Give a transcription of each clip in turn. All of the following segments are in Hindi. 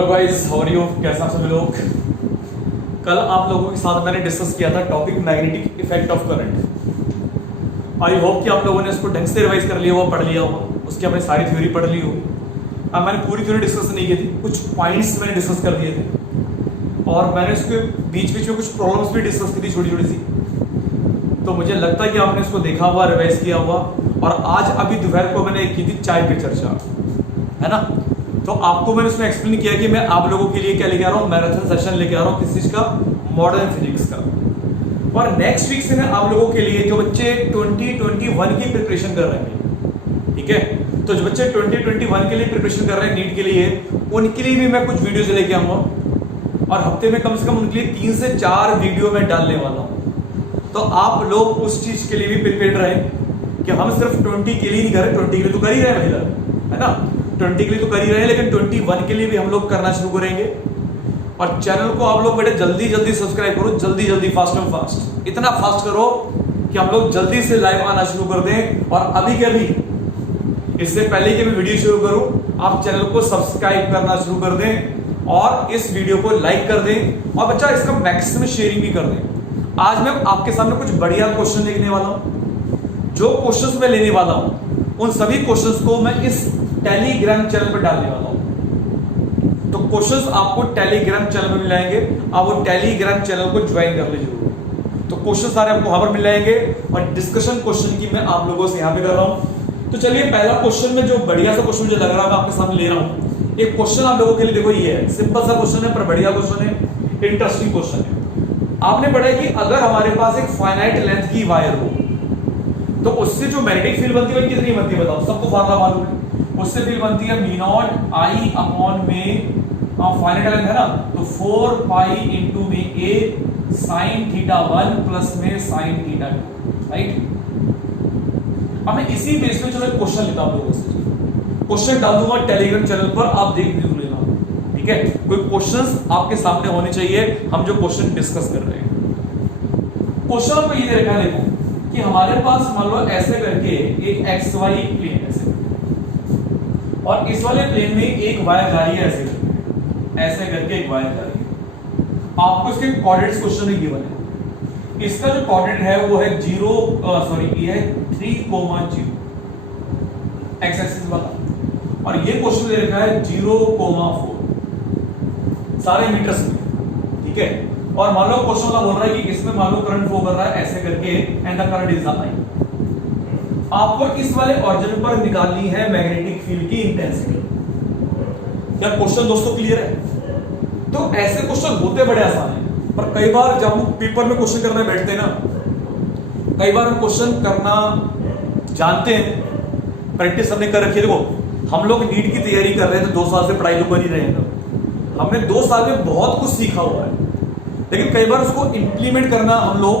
Hello guys, how are you? कैसे आप सभी लोग? कल आप लोगों के साथ मैंने डिस्कस किया था topic magnetic effect of current. I hope कि आप लोगों ने उसको ढंग से रिवाइज कर लिया होगा, पढ़ लिया होगा, उसकी आपने सारी थ्योरी पढ़ ली होगी। अब मैंने पूरी थ्योरी डिस्कस नहीं की थी, कुछ पॉइंट्स मैंने डिस्कस कर दिए थे और मैंने उसके बीच बीच में कुछ प्रॉब्लम्स भी डिस्कस की थी, छोटी छोटी सी। तो मुझे लगता है कि आपने उसको देखा हुआ, रिवाइज किया हुआ। और आज अभी दोपहर को मैंने की थी चाय पे चर्चा, है ना? तो आपको मैंने उसमें एक्सप्लेन किया कि मैं आप लोगों के लिए क्या लेके आ रहा हूँ, मैराथन सेशन लेके आ रहा हूँ, किस चीज का? मॉडर्न फिजिक्स का। और नेक्स्ट वीक से मैं आप लोगों के लिए जो बच्चे 2021 की प्रिपरेशन कर रहे हैं, ठीक है, तो जो बच्चे 2021 के लिए प्रिपरेशन कर रहे हैं नीट के लिए, उनके लिए भी मैं कुछ वीडियोस लेके आऊंगा और हफ्ते में कम से कम उनके लिए 3 से 4 वीडियो मैं डालने वाला हूँ। तो आप लोग उस चीज के लिए भी प्रिपेयर रहें कि हम सिर्फ 20 के लिए नहीं कर रहे, 20 के लिए तो कर ही रहे हैं, है ना? 20 के लिए तो कर ही रहे हैं, लेकिन 21 के लिए भी हम लोग करना शुरू करेंगे। और चैनल को आप लोग बेटे जल्दी जल्दी सब्सक्राइब करो, जल्दी जल्दी, फास्ट एंड फास्ट, इतना फास्ट करो कि हम लोग जल्दी से लाइव आना शुरू कर दें। और अभी के अभी, इससे पहले कि मैं वीडियो शुरू करूं, आप चैनल को सब्सक्राइब करना शुरू कर दें और इस वीडियो को लाइक कर दें और बच्चा इसका मैक्सिमम शेयरिंग भी कर दें। आज मैं आपके सामने कुछ बढ़िया क्वेश्चन लिखने वाला हूं। जो क्वेश्चंस मैं लेने वाला हूं उन सभी क्वेश्चंस को मैं इस टेलीग्राम चैनल पर डालने वाला हूं। तो क्वेश्चंस आपको टेलीग्राम चैनल पर मिल जाएंगे, आप वो टेलीग्राम चैनल को ज्वाइन कर लीजिए जरूर। तो क्वेश्चन सारे आपको वहां पर मिल जाएंगे और डिस्कशन क्वेश्चन की मैं आप लोगों से यहां पे कर रहा हूं। तो चलिए, पहला क्वेश्चन में जो बढ़िया सा क्वेश्चन मुझे लग रहा है मैं आपके सामने ले रहा हूं। एक क्वेश्चन आप लोगों के लिए, देखो ये है, सिंपल सा क्वेश्चन है पर बढ़िया क्वेश्चन है, इंटरेस्टिंग क्वेश्चन है। आपने पढ़ा है कि अगर हमारे पास एक फाइनाइट लेंथ की वायर हो तो उससे जो मैग्नेटिक फील्ड बनती है कितनी बनती है? बताओ, सबको फार्मूला मालूम है। उससे फील्ड बनती है म्यू नॉट आई अपॉन में, फाइनाइट लेंथ है ना, तो 4 पाई इंटू में ए साइन थीटा 1 प्लस में साइन थीटा 2, राइट? अब मैं इसी बेस पे चलो एक क्वेश्चन लेता हूं लोगों से, क्वेश्चन डाल दूंगा टेलीग्राम चैनल पर, आप देख लेना, ठीक है? कोई क्वेश्चंस आपके सामने होने चाहिए, हम जो क्वेश्चन डिस्कस कर रहे हैं। क्वेश्चन आपको ये देखा है, देखो कि हमारे पास मान लो ऐसे करके एक एक्स वाई प्लेन ऐसे, और इस वाले प्लेन में एक वायर जा रही है ऐसे करके एक वायर जा रही है। आपको इसके कोऑर्डिनेट्स क्वेश्चन में गिवन है। इसका जो कोऑर्डिनेट है वो है 3, 0 एक्स एक्सिस वाला, और ये क्वेश्चन दे रखा है 0,4 सारे मीटर्स में, ठीक है? और मान लो क्वेश्चन वाला बोल रहा है कि इसमें मान लो करंट फ्लो कर रहा है ऐसे करके, and the current is I. आपको इस वाले ऑरिजिन पर निकालनी है मैग्नेटिक फील्ड की इंटेंसिटी। क्या क्वेश्चन दोस्तों क्लियर है? तो ऐसे क्वेश्चन होते बड़े आसान हैं, पर कई बार जब हम पेपर में क्वेश्चन करने बैठते हैं ना, कई बार हम क्वेश्चन करना जानते हैं, प्रैक्टिस हमने कर रखी है। देखो, हम लोग नीट की तैयारी कर रहे हैं तो 2 साल से पढ़ाई तो कर ही रहे हैं ना, हमने 2 साल में बहुत कुछ सीखा हुआ है, लेकिन कई बार उसको इंप्लीमेंट करना हम लोग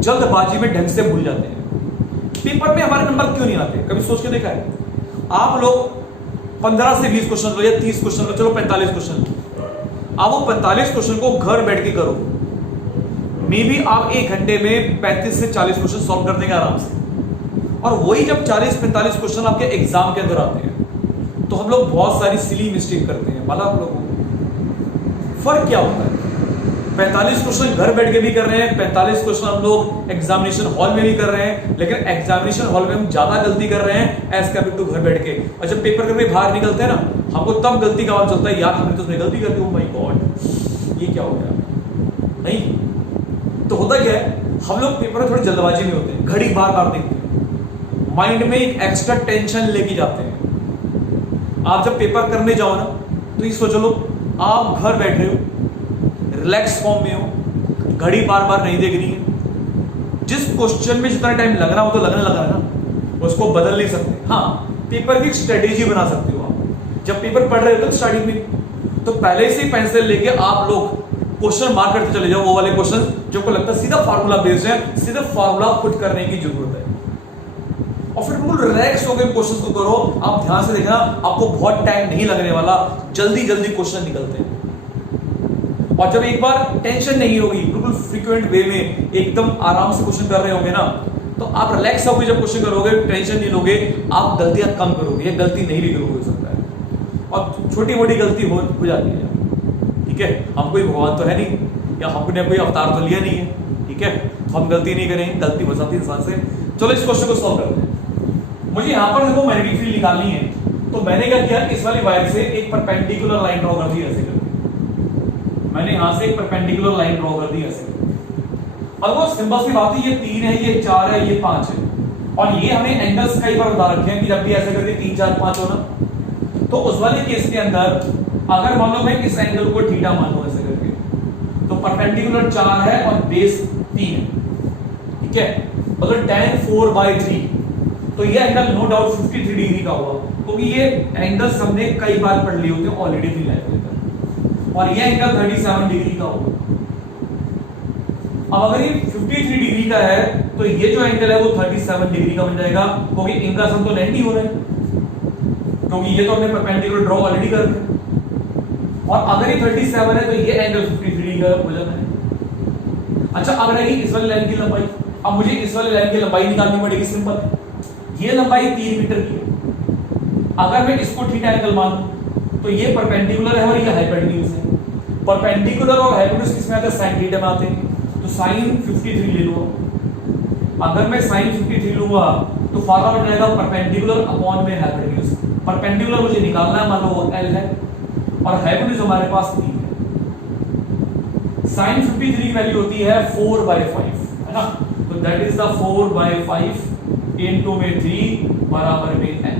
जल्दबाजी में ढंग से भूल जाते हैं। पेपर में हमारे नंबर क्यों नहीं आते? कभी सोच के देखा है? आप लोग 15 से 20 क्वेश्चन लो या 30 क्वेश्चन लो, चलो 45 क्वेश्चन लो, आप वो 45 क्वेश्चन को घर बैठ के करो, मे बी आप 1 घंटे में 35 से 40 क्वेश्चन सॉल्व कर देंगे आराम से। और वही जब 40-45 क्वेश्चन आपके एग्जाम के अंदर आते हैं तो हम लोग बहुत सारी सिली मिस्टेक करते हैं। मतलब आप लोगों को फर्क क्या होता है? 45 क्वेश्चन घर बैठ के भी कर रहे हैं, 45 क्वेश्चन हम लोग एग्जामिनेशन हॉल में भी कर रहे हैं, लेकिन एग्जामिनेशन हॉल में हम ज्यादा गलती कर रहे हैं एज कम्पेयर टू घर बैठ के। और जब पेपर करके बाहर निकलते हैं ना, हमको तब गलती का चलता है, यार हमने तो उसमें गलती कर दी, ओह माय गॉड, ये क्या हो गया? नहीं तो होता क्या है, हम लोग पेपर में थोड़ी जल्दबाजी में होते हैं, घड़ी बार बार देखते हैं, माइंड में एक एक्स्ट्रा टेंशन लेके जाते हैं। आप जब पेपर करने जाओ ना, तो ये सोच लो आप घर बैठ रहे हो, रिलैक्स फॉर्म में हो, घड़ी बार बार नहीं देख रही है, जिस क्वेश्चन में जितना टाइम लग रहा हो तो लगने लगा है ना, उसको बदल नहीं सकते। हाँ, पेपर की स्ट्रेटेजी बना सकते हो आप। जब पेपर पढ़ रहे हो तो स्टार्टिंग में तो पहले से ही पेंसिल लेके आप लोग क्वेश्चन मार्क करते चले जाओ, वो वाले क्वेश्चन जो को लगता है सीधा फार्मूला बेस्ड है, सीधा फार्मूला पुट करने की जरूरत है। और फिर बिल्कुल रिलैक्स होकर क्वेश्चन को करो। आप ध्यान से देखना, आपको बहुत टाइम नहीं लगने वाला, जल्दी जल्दी क्वेश्चन निकलते हैं। और जब एक बार टेंशन नहीं होगी, बिल्कुल फ्रीक्वेंट वे में एकदम आराम से क्वेश्चन कर रहे होंगे ना, तो आप रिलैक्स होकर जब क्वेश्चन करोगे, टेंशन नहीं लोगे, आप गलतियां कम करोगे या गलती नहीं भी करोगे हो सकता है। और छोटी मोटी गलती हो जाती है, ठीक है। हम कोई भगवान तो है नहीं, या हमने कोई अवतार तो लिया नहीं है, ठीक है। हम गलती नहीं करेंगे, गलती हो जाती है इंसान से। चलो इस क्वेश्चन को सॉल्व करते हैं। मुझे यहाँ पर देखो मैग्नेटिक फील्ड निकालनी है, तो मैंने क्या किया, इस वाली वायर से एक परपेंडिकुलर लाइन ड्रॉ कर दी ऐसे करके। मैंने यहाँ से एक परपेंडिकुलर लाइन ड्रॉ कर दी ऐसे करके। और वो सिंपल सी बात है, ये 3 है, ये 4 है, ये 5 है, और ये हमें एंगल्स कई बार बता रखे हैं कि जब भी ऐसे करके 3 4 5 हो ना, तो उस वाले केस के अंदर अगर मान लो मैं इस एंगल को थीटा मान लूं ऐसे करके, तो परपेंडिकुलर 4 है और बेस 3 है, ठीक है। मतलब tan 4/3, तो ये एंगल नो डाउट 53 डिग्री का हुआ, क्योंकि ये एंगल्स हमने कई बार पढ़ लिए होते हैं ऑलरेडी भी लाइफ में। और ये एंगल 37 डिग्री का होगा। अब अगर ये 53 डिग्री का है, तो ये जो एंगल है वो 37 डिग्री का बन जाएगा, क्योंकि इनका सम तो 90 हो रहा है, क्योंकि ये तो हमने परपेंडिकुलर ड्रॉ ऑलरेडी कर दिया। और अगर ये 37 है, तो ये एंगल 53 डिग्री का हो जाता है। अच्छा, अब रही इस वाली लाइन की लंबाई। अब मुझे इस वाली लाइन की लंबाई निकालनी पड़ेगी, सिंपल। ये लंबाई 3 मीटर की है। अगर मैं इसको थीटा एंगल मानूं, तो ये परपेंडिकुलर है और ये हाइपोटेन्यूज है। परपेंडिकुलर और हाइपोटेन्यूज किसमें आते हैं? साइन थीटा में आते हैं। तो साइन 53 ले लूंगा। अगर मैं साइन 53 लूंगा, तो फार्मूला बन जाएगा परपेंडिकुलर अपॉन में हाइपोटेन्यूज। परपेंडिकुलर मुझे निकालना है, मान लो वो L है, और हाइपोटेन्यूज हमारे पास 3 है। साइन 53 की वैल्यू होती है 4/5, है ना। तो दैट इज द 4/5 इनटू में 3 बराबर में n।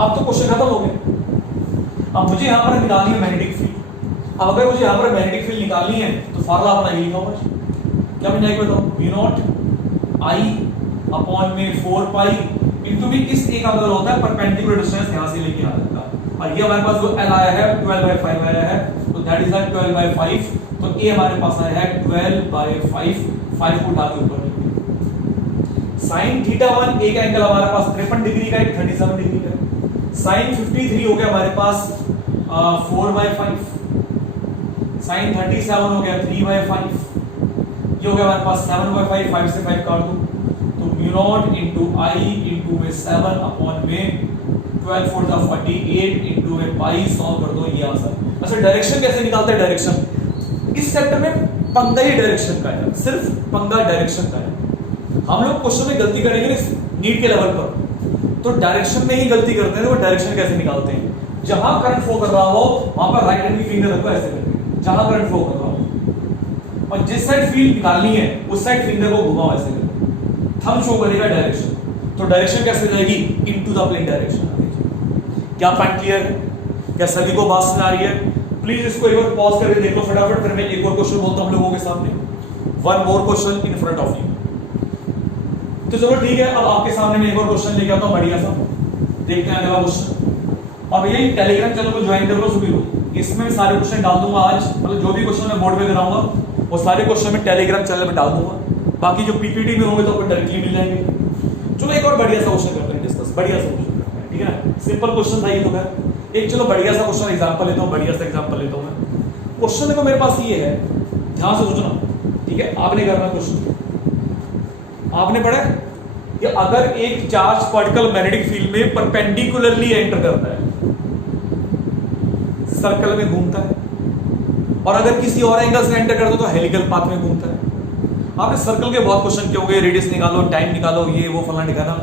अब तो क्वेश्चन खत्म हो गया। अब मुझे यहां पर निकालनी है मैग्नेटिक फील्ड। अब अगर मुझे यहां पर मैग्नेटिक फील्ड निकालनी है, तो फार्मूला अपना ये लिखा होगा, क्या बन जाएगा बताओ? V0 I अपॉन में 4 पाई इनटू में इस एक अंदर होता है परपेंडिकुलर डिस्टेंस यहां से लेके यहां तक का, और ये हमारे पास जो L आया है 12/5 आया है, तो दैट इज 12/5। तो A हमारे पास आया है 12/5, 5 को उठा के ऊपर साइन थीटा 1 एक एंगल हमारे पास 53 डिग्री का, एक 37 डिग्री का। साइन 53 हो गया हमारे पास 4/5, साइन 37 हो गया 3/5, ये हो गया हमारे पास 7/5, 5 से 5 काट दो, तो v0 इनटू I इनटू में 7 अपॉन में 12 4 दा 48 इनटू में पाई, सॉल्व कर दो ये आंसर। अच्छा, डायरेक्शन कैसे निकालते हैं? डायरेक्शन इस चैप्टर में पंगा ही डायरेक्शन का है, सिर्फ पंगा डायरेक्शन का है। हम लोग क्वेश्चन में गलती करेंगे नीट के लेवल पर, तो डायरेक्शन में ही गलती करते हैं। वो डायरेक्शन कैसे निकालते हैं? जहां करंट फ्लो कर रहा हो वहां पर राइट हैंड की फिंगर रखो ऐसे करके, जहां करंट फ्लो कर रहा हो, और जिस साइड फील्ड निकालनी है उस साइड फिंगर को घुमाओ ऐसे करके, थंब शो करेगा डायरेक्शन। तो डायरेक्शन कैसे जाएगी? Into the plane direction. क्या पॉइंट क्लियर है? क्या सभी को बात सुना रही है? प्लीज इसको एक बार पॉज करके देख लो फटाफट, फिर मैं एक और क्वेश्चन बोलता हूं हम लोगों के सामने। One more question in front of you. तो चलो ठीक है, अब आपके सामने मैं एक और क्वेश्चन लेके आता हूं बढ़िया सा, देखते हैं अगला क्वेश्चन। और भैया टेलीग्राम चैनल को ज्वाइन कर लो सभी लोग, इसमें सारे क्वेश्चन डाल दूंगा आज, मतलब जो भी क्वेश्चन मैं बोर्ड पे कराऊंगा वो सारे क्वेश्चन मैं टेलीग्राम चैनल पे डाल दूंगा। बाकी जो पीपीटी में होंगे तो आपको डायरेक्टली मिल जाएंगे। चलो एक और बढ़िया सा क्वेश्चन करते हैं डिस्कस, बढ़िया सा क्वेश्चन करते हैं, ठीक है ना। सिंपल क्वेश्चन था ये तो खैर, एक चलो बढ़िया सा क्वेश्चन एग्जांपल लेता हूं, बढ़िया सा एग्जांपल लेता हूं मैं। क्वेश्चन देखो मेरे पास ये है, ध्यान से सोचना, ठीक है। आपने करना क्वेश्चन, आपने पढ़ा है कि अगर एक चार्ज पार्टिकल मैग्नेटिक फील्ड में परपेंडिकुलरली एंटर करता है, सर्कल में घूमता है, और अगर किसी और एंगल से एंटर करता है तो हेलिकल पाथ में घूमता है। आपने सर्कल के बहुत क्वेश्चन किए होंगे, रेडियस निकालो, टाइम निकालो, ये वो फलाना ठिकाना।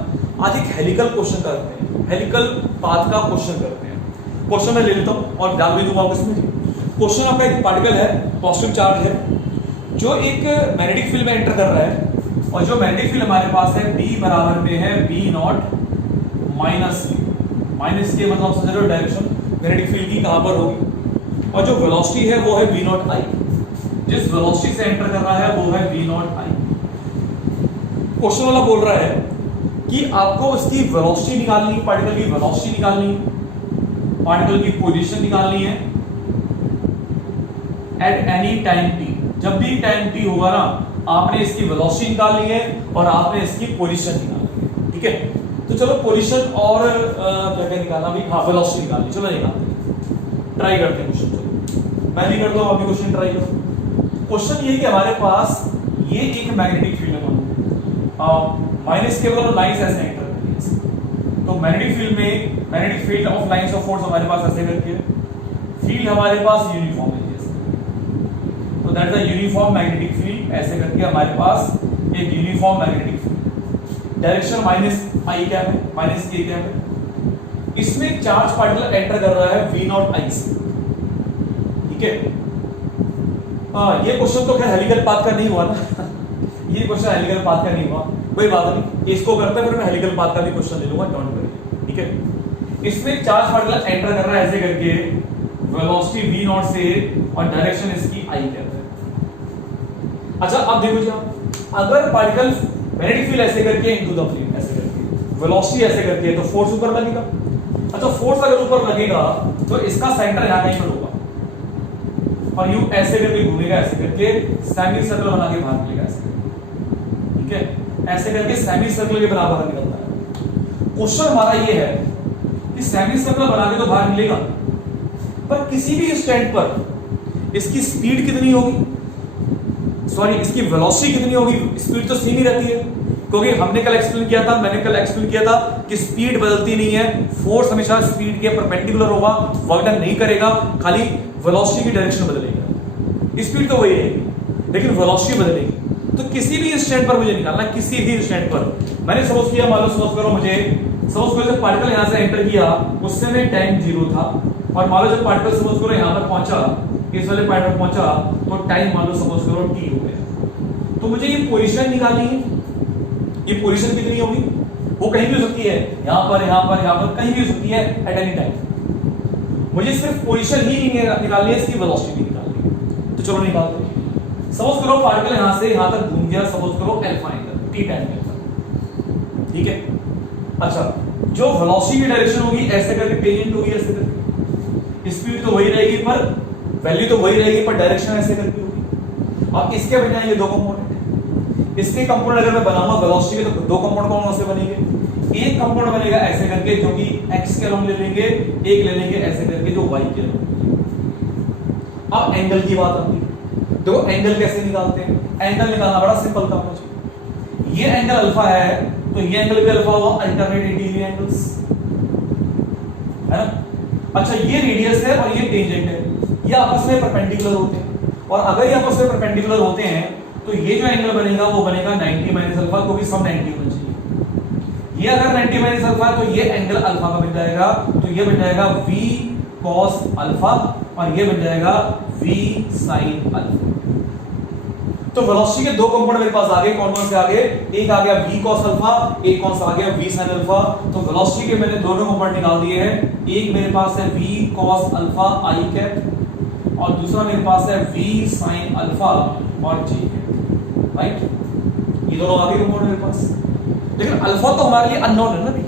आज एक हेलिकल क्वेश्चन करते हैं, हेलिकल पाथ का क्वेश्चन करते हैं। क्वेश्चन मैं ले लेता हूं और डाल भी दूंगा इसमें। क्वेश्चन आपका एक पार्टिकल है, पॉजिटिव चार्ज है, जो एक मैग्नेटिक फील्ड में एंटर कर रहा है, और जो मैग्नेटिक फील्ड हमारे पास है B बराबर में है V0 माइनस के, मतलब समझ रहे हो डायरेक्शन मैग्नेटिक फील्ड की कहां पर होगी, और जो वेलोसिटी है वो है V0 I, जिस वेलोसिटी से एंटर कर रहा है वो है V0 I। क्वेश्चन वाला बोल रहा है कि आपको उसकी वेलोसिटी निकालनी है, पार्टिकल की वेलोसिटी निकालनी है, पार्टिकल की पोजीशन निकालनी है एट एनी टाइम t। जब भी टाइम t होगा ना, आपने इसकी वेलोसिटी निकालनी है और आपने इसकी पोजीशन निकालनी है, ठीक है। तो चलो पोजीशन और क्या क्या निकालना भी, हाँ वेलोसिटी निकालनी, चलो निकालते हैं, ट्राई करते हैं क्वेश्चन। चलो मैं भी करता हूँ, अभी क्वेश्चन ट्राई करो। क्वेश्चन ये कि हमारे पास ये एक मैग्नेटिक फील्ड है, माइनस के वाला लाइन ऐसे एंटर करती है, तो magnetic field of lines of force हमारे पास ऐसे करके फील्ड हमारे पास यूनिफॉर्म है जैसे, तो that is a uniform magnetic field. ऐसे करके हमारे पास एक uniform magnetic field, direction minus I क्या है, माइनस के क्या है। इसमें चार्ज पार्टिकल एंटर कर रहा है V नॉट आई से, ठीक है। ये क्वेश्चन तो खैर हेलिकल पाथ का नहीं हुआ ना ये क्वेश्चन हेलिकल पाथ का नहीं हुआ, कोई बात नहीं, इसको करते हैं फिर मैं हेलिकल पाथ का भी क्वेश्चन ले लूंगा, डोंट वरी, ठीक है। इसमें चार्ज पार्टिकल एंटर कर रहा है ऐसे करके वेलोसिटी V नॉट से और डायरेक्शन इसकी I कहते हैं। अच्छा अब देखो जी, अगर पार्टिकल मैग्नेटिक फील्ड ऐसे करके इनटू द फील्ड ऐसे करके वेलोसिटी ऐसे करके तो फोर्स ऊपर लगेगा। अच्छा फोर्स अगर ऊपर लगेगा तो इसका सेंटर यहां कहीं पर होगा और यू ऐसे करके घूमेगा, ऐसे करके सेमी सर्कल बना के बाहर निकलेगा ऐसे, ठीक है। ऐसे करके सेमी सर्कल के बराबर निकलता है। क्वेश्चन हमारा ये है कि सेमी सर्कल बना के तो बाहर निकलेगा, पर किसी भी स्टैंड पर इसकी स्पीड कितनी होगी, सॉरी इसकी वेलोसिटी कितनी होगी। स्पीड तो सेम ही रहती है, क्योंकि हमने कल एक्सप्लेन किया था, मैंने कल एक्सप्लेन किया था कि स्पीड बदलती नहीं है, फोर्स हमेशा स्पीड के परपेंडिकुलर होगा, वर्क डन नहीं करेगा, खाली वेलोसिटी की डायरेक्शन बदलेगा। स्पीड तो वही रहेगी लेकिन वेलोसिटी बदलेगी। तो किसी भी स्टैंड पर मुझे निकालना, किसी भी स्टैंड पर मैंने सपोज किया, मान लो सपोज करो मुझे सपोज करो जब पार्टिकल यहां से एंटर किया उस समय टाइम 0 था, और मान लो जब पार्टिकल सपोज करो यहां पर पहुंचा, इस वाले पॉइंट पर पहुंचा तो टाइम मान लो सपोज करो t हो गया। तो मुझे ये पोजीशन निकालनी है, ये पोजीशन कितनी होगी, वो कहीं भी हो सकती है, यहां पर कहीं भी हो सकती है एट एनी टाइम। मुझे सिर्फ पोजीशन ही निकालनी है, इसकी वेलोसिटी भी निकालनी है। तो चलो निकालते हैं। सपोज करो पार्टिकल यहां से यहां तक घूम गया, सपोज करो अल्फा एंगल t टाइम में, ठीक है। अच्छा जो वेलोसिटी की डायरेक्शन होगी ऐसे करके टेंजेंट होगी, ऐसे करके स्पीड तो वही रहेगी पर वैल्यू तो वही रहेगी पर डायरेक्शन ऐसे करके होगी। और इसके बजाय ये दो कंपोनेंट, इसके कंपोनेंट अगर मैं बनाऊंगा वेलोसिटी के तो दो कंपोनेंट कौन से बनेंगे, एक कंपोनेंट बनेगा ऐसे करके जो कि x के अलोंग ले लेंगे, एक ले लेंगे ऐसे करके जो y के अलोंग। अब एंगल की बात आती है, देखो एंगल कैसे निकालते हैं। एंगल निकालना बड़ा सिंपल काम है। ये एंगल अल्फा है तो ये एंगल भी अल्फा हुआ, अल्टरनेट इंटीरियर एंगल्स है ना। अच्छा ये रेडियस है और ये टेंजेंट है, ये आपस में परपेंडिकुलर होते हैं, और अगर ये आपस में परपेंडिकुलर होते हैं तो ये जो एंगल बनेगा वो बनेगा 90 माइनस अल्फा, क्योंकि सब 90 होना चाहिए। ये अगर 90 माइनस अल्फा तो ये एंगल अल्फा का बन जाएगा, तो ये बन जाएगा v cos अल्फा और ये बन जाएगा v sin अल्फा। तो वेलोसिटी के दो कंपोनेंट मेरे पास आ गए, कौन कौन से आ गए, एक आ गया v cos अल्फा, एक कौन सा आ गया v sin अल्फा। तो वेलोसिटी के मैंने दोनों कंपोनेंट निकाल दिए हैं, एक मेरे पास है v cos alpha i cap और दूसरा मेरे पास है v sin अल्फा और j कैप, राइट। ये दोनों आ गए कंपोनेंट मेरे पास, लेकिन अल्फा तो हमारे लिए अननोन है ना भाई,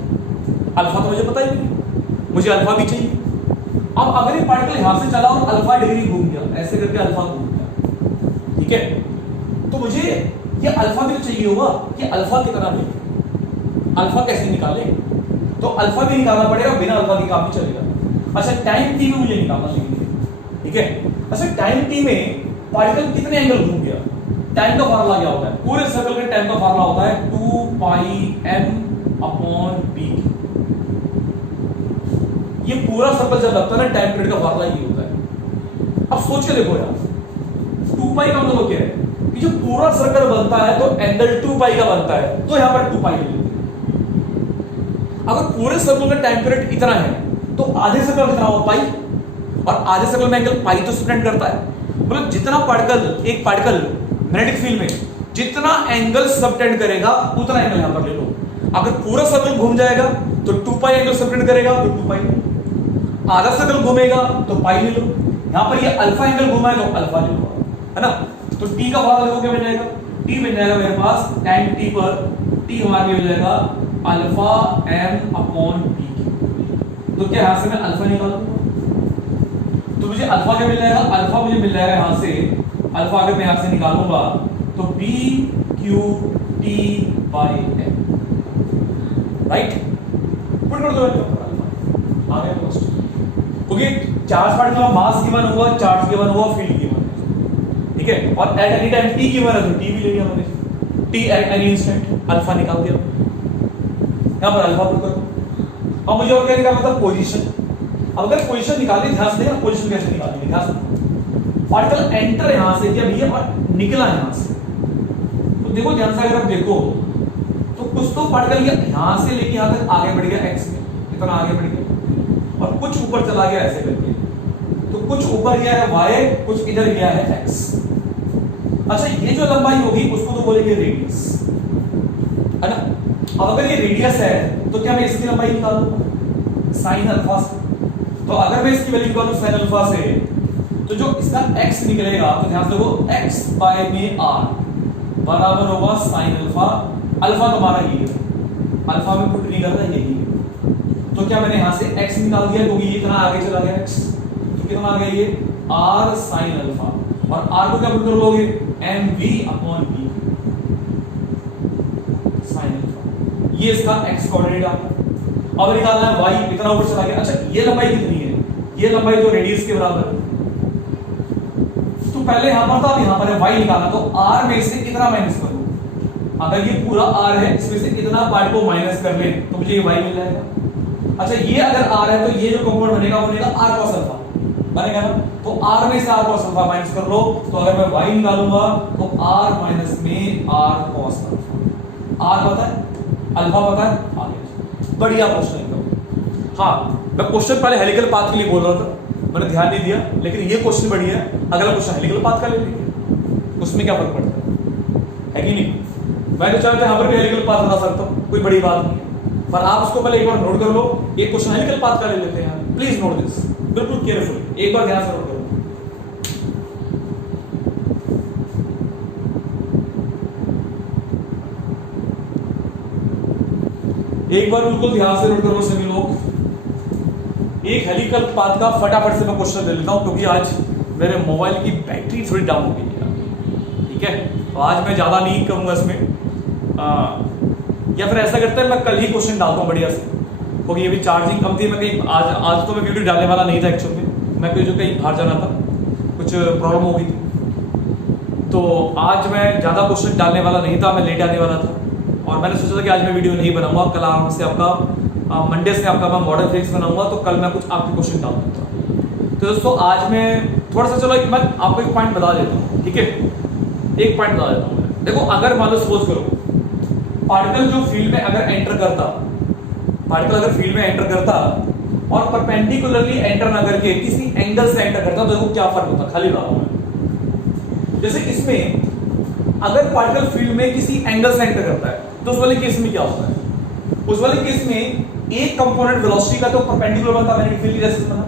अल्फा तो मुझे पता ही नहीं, मुझे अल्फा भी चाहिए। अब अगर ये पार्टिकल यहां से चला और अल्फा डिग्री घूम गया, ऐसे करके अल्फा घूम गया, ठीक है, तो मुझे ये अल्फा भी तो चाहिए होगा कि अल्फा कितना मिले, अल्फा कैसे निकाले, तो अल्फा भी निकालना पड़ेगा, बिना अल्फा के काम नहीं चलेगा। अच्छा टाइम टी में मुझे निकालना चाहिए, ठीक है। अच्छा टाइम टी में पार्टिकल कितने एंगल घूम गया, टाइम का फार्मूला क्या होता है, पूरे सर्कल के टाइम का फार्मूला होता है 2 पाई m अपॉन b। ये पूरा सर्कल जब लगता है ना, टाइम पीरियड का फार्मूला ये होता है। अब सोच के देखो यार, 2 पाई का मतलब क्या है कि जो पूरा सर्कल बनता है तो एंगल 2 पाई का बनता है, तो यहां पर 2 पाई ले लेते हैं। अगर पूरे सर्कल का टाइम पीरियड इतना है तो आधे सर्कल कितना होगा, पाई, और आधे सर्कल में एंगल पाई तो स्प्रेड करता है, मतलब जितना पार्टिकल, एक पार्टिकल मैग्नेटिक फील्ड में जितना एंगल सबटेंड करेगा उतना एंगल यहां पर ले लो। अगर पूरा सर्कल घूम जाएगा तो 2 पाई एंगल सबटेंड करेगा तो 2 पाई, आधा सर्कल घूमेगा तो पाई ले लो, यहां पर ये अल्फा एंगल घूमा है तो अल्फा ले लो, है ना। तो टी का फार्मूला देखो क्या बन जाएगा, टी बन जाएगा मेरे पास टाइम टी पर, टी हमारे हो जाएगा अल्फा m अपॉन b। तो क्या यहां से मैं अल्फा निकाल दूंगा, तो मुझे अल्फा क्या मिल जाएगा, अल्फा मुझे मिल जाएगा यहां से, अल्फा अगर मैं यहां से निकालूंगा तो b q t by m, right. Put कर दो अल्फा, आ गया क्वेश्चन, क्योंकि चार्ज पार्टिकल का मास गिवन हुआ, चार्ज गिवन हुआ, फील्ड गिवन, ठीक है, और at any time t given है तो t भी ले लिया मैंने, t at any instant, alpha निकाल दिया, यहां पर अल्फा पुट करो, अब मुझे और क्या निकालना था, पोजीशन। अब अगर पोजीशन निकालनी, ध्यान से देखना पोजीशन कैसे निकालेंगे, ध्यान से। पार्टिकल एंटर यहां से किया भैया और निकला यहां से, तो देखो ध्यान से अगर आप देखो तो कुछ तो पार्टिकल यहां से लेके यहां तक आगे बढ़ गया x में, इतना आगे बढ़ गया, और कुछ ऊपर चला गया ऐसे करके, तो कुछ ऊपर गया है y, कुछ इधर गया है x। अच्छा ये जो लंबाई होगी उसको तो बोलेंगे रेडियस, है ना। अब अगर ये रेडियस है तो क्या मैं इसकी लंबाई निकाल दूंगा साइन अल्फा से, तो अगर मैं इसकी वैल्यू निकालूं साइन अल्फा से, तो जो इसका x निकलेगा, तो ध्यान से देखो x बाय में r बराबर होगा साइन अल्फा। अल्फा तो हमारा ये है, अल्फा में पुट नहीं करता यही है, तो क्या मैंने यहां से x निकाल दिया क्योंकि ये इतना आगे चला गया x, तो कितना आ गया ये r साइन अल्फा, और r को क्या पुट कर लोगे mv upon v sine alpha, ये इसका x कोऑर्डिनेट आ गया। अब निकालना है y, इतना ऊपर चला गया। अच्छा ये लंबाई कितनी है, ये लंबाई तो रेडियस के बराबर है, तो पहले यहां पर था, अब यहां पर है y निकालना, तो r में से कितना माइनस करो, अगर ये पूरा r है इसमें से इतना पार्ट को माइनस कर ले तो मुझे ये y मिल जाएगा। अच्छा ये अगर r है तो ये जो कंपाउंड बनेगा वो बनेगा r cos अल्फा बनेगा ना, तो r में से r cos अल्फा माइनस कर लो, तो अगर मैं y निकालूंगा तो r माइनस में r cos अल्फा, r पता है अल्फा पता है, आगे बढ़िया क्वेश्चन एकदम। हाँ मैं क्वेश्चन पहले हेलिकल पाथ के लिए बोल रहा था, मैंने ध्यान नहीं दिया, लेकिन ये क्वेश्चन बढ़िया है। अगला क्वेश्चन हेलिकल पाथ का ले लेंगे, उसमें क्या फर्क पड़ता है कि नहीं। मैं तो चाहता हूं भी हेलिकल पाथ बना सकता हूं, कोई बड़ी बात नहीं है, पर आप उसको पहले एक बार नोट कर लो। एक क्वेश्चन हेलिकल पाथ का ले लेते हैं, प्लीज नोट दिस बिल्कुल केयरफुल, एक बार ध्यान से नोट करो। एक बार बिल्कुल ध्यान से नोट करो सभी लोग। एक हेलिकल पाथ का फटाफट से मैं क्वेश्चन दे लेता हूं, क्योंकि आज मेरे मोबाइल की बैटरी थोड़ी डाउन हो गई है, ठीक है, तो आज मैं ज्यादा नहीं करूंगा इसमें, या फिर ऐसा करते हैं मैं कल ही क्वेश्चन डालता हूँ बढ़िया से, क्योंकि ये भी चार्जिंग कम थी। मैं कहीं आज तो मैं वीडियो डालने वाला नहीं था एक्चुअल में, मैं कहीं बाहर जाना था, कुछ प्रॉब्लम हो गई थी, तो आज मैं ज्यादा क्वेश्चन डालने वाला नहीं था, मैं लेट आने वाला था, और मैंने सोचा था कि आज मैं वीडियो नहीं बनाऊंगा, कल आराम से आपका मंडे से आपका मैं मॉडल फिक्स बनाऊंगा, तो कल मैं कुछ आपके क्वेश्चन डाल दूंगा। तो दोस्तों आज मैं थोड़ा सा, चलो मैं आपको एक पॉइंट बता देता हूँ, ठीक है, एक पॉइंट बता देता हूँ। देखो अगर मान लो सपोज करो पार्टिकल जो फील्ड में अगर एंटर करता, पार्टिकल अगर फील्ड में एंटर करता और परपेंडिकुलरली एंटर ना करके किसी एंगल से एंटर करता, तो देखो क्या फर्क होता, खाली बता रहा हूं। जैसे इसमें अगर पार्टिकल फील्ड में किसी एंगल से एंटर करता है, तो उस वाले केस में क्या होता है, उस वाले केस में एक कंपोनेंट वेलोसिटी का तो परपेंडिकुलर बनता मैग्नेटिक फील्ड की डायरेक्शन बना,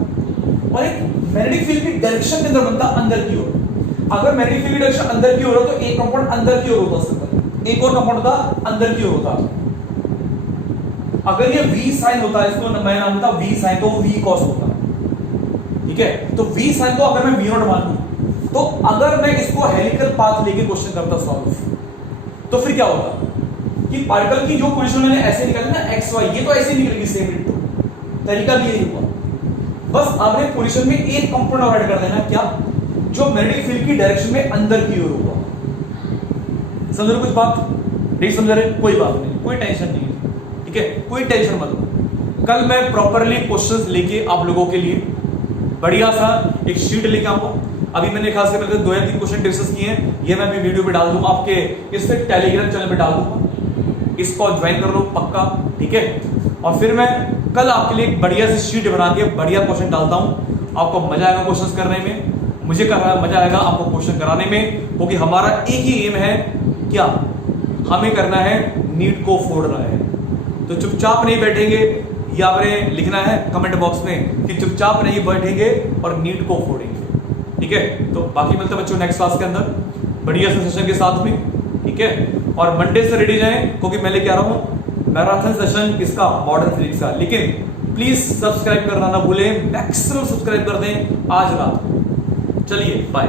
और एक मैग्नेटिक फील्ड की डायरेक्शन के अंदर बनता अंदर की ओर। अगर मैग्नेटिक फील्ड की डायरेक्शन अंदर की ओर हो तो एक कंपोनेंट अंदर की ओर होता, एक और कंपाउंड का अंदर की ओर होता। अगर ये v साइन होता है, इसको मैं नाम देता v साइन, तो वो v cos होता, ठीक है। तो v साइन को अगर मैं v0 मान लूं, तो अगर मैं इसको हेलिकल पाथ लेके क्वेश्चन करता सॉल्व, तो फिर क्या होता कि पार्टिकल की जो पोजीशन मैंने ऐसे निकाली ना x y, ये तो ऐसे ही निकलेगी सेम डिटो, तरीका भी यही हुआ। बस आपने पोजीशन में एक कंपाउंड और ऐड कर देना, क्या, जो मैग्नेटिक फील्ड की डायरेक्शन में अंदर की ओर होगा। समझ रहे कुछ बात, नहीं समझ रहे, कोई बात नहीं, कोई टेंशन नहीं है, ठीक है, कोई टेंशन मत लो। कल मैं प्रॉपरली क्वेश्चंस लेके आप लोगों के लिए बढ़िया सा एक शीट लेके आऊंगा। अभी मैंने खास करके 2 या 3 क्वेश्चन डिस्कस किए हैं, ये मैं भी वीडियो पे डाल दूंगा, आपके इस पे टेलीग्राम चैनल पे डाल दूंगा, इसको ज्वाइन कर लो पक्का, ठीक है। और फिर मैं कल आपके लिए एक बढ़िया सी शीट बना के बढ़िया क्वेश्चन डालता हूं, आपको मजा आएगा क्वेश्चन करने में, मुझे मजा आएगा आपको क्वेश्चन कराने में, क्योंकि हमारा एक ही एम है, क्या, हमें करना है नीट को फोड़ना है। तो चुपचाप नहीं बैठेंगे, या आपने लिखना है कमेंट बॉक्स में कि चुपचाप नहीं बैठेंगे और नीट को फोड़ेंगे, ठीक है। तो बाकी मिलते हैं बच्चों नेक्स्ट क्लास के अंदर बढ़िया से सेशन के साथ में, ठीक है। और मंडे से रेडी जाएं, क्योंकि मैं लेके आ रहा हूं मैराथन सेशन किसका, मॉडर्न फिजिक्स का। लेकिन प्लीज सब्सक्राइब करना ना भूलें, मैक्सिमम सब्सक्राइब कर दें आज रात। चलिए बाय।